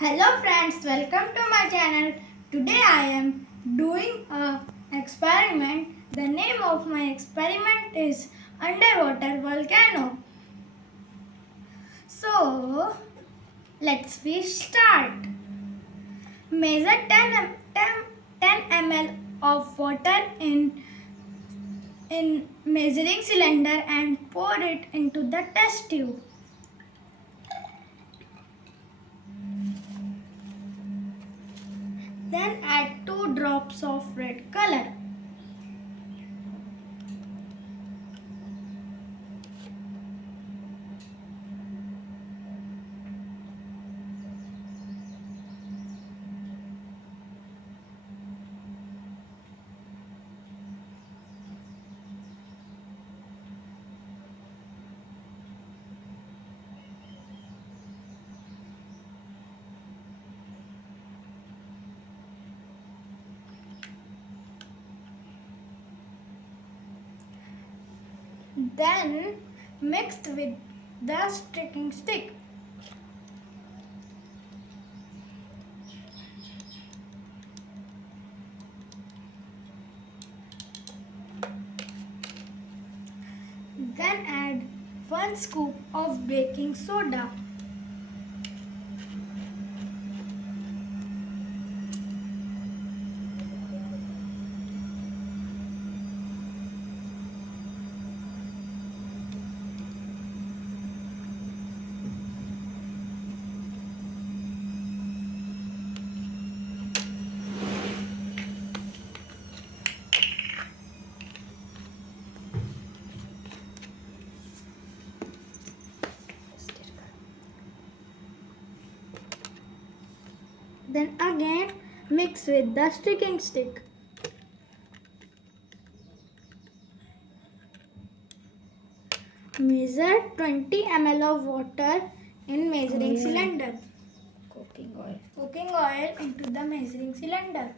Hello friends, welcome to my channel. Today I am doing a experiment. The name of my experiment is underwater volcano. So let's we start. Measure 10 ml of water in measuring cylinder and pour it into the test tube. Then add 2 drops of red color. Then mixed with the sticking stick. Then add 1 scoop of baking soda. Then again mix with the sticking stick. Measure 20 ml of water in measuring cylinder. Cooking oil into the measuring cylinder.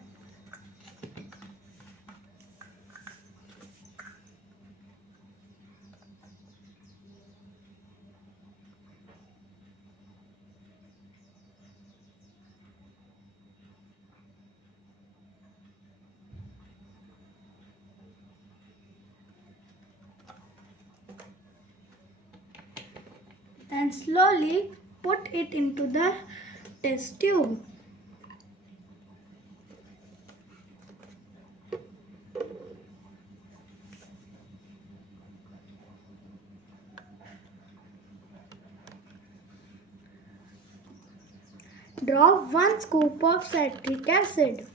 Then slowly put it into the test tube. Drop 1 scoop of citric acid.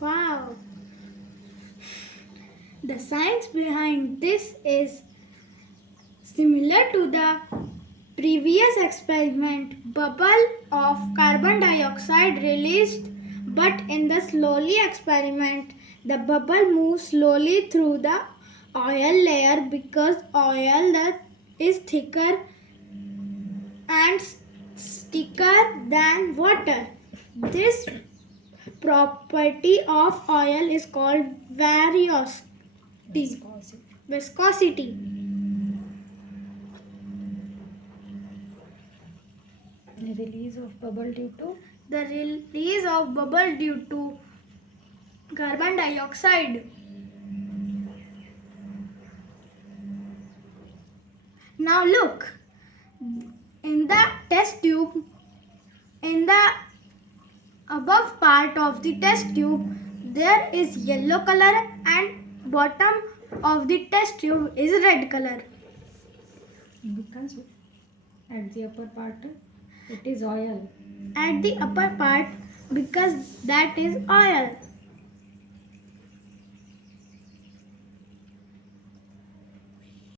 Wow! The science behind this is similar to the previous experiment. Bubble of carbon dioxide released, but in the slowly experiment, the bubble moves slowly through the oil layer because oil that is thicker and stickier than water. This property of oil is called viscosity. The release of bubble due to Carbon dioxide. Now look, in the test tube, in the above part of the test tube, there is yellow color and bottom of the test tube is red color. because at the upper part it is oil. At the upper part because that is oil.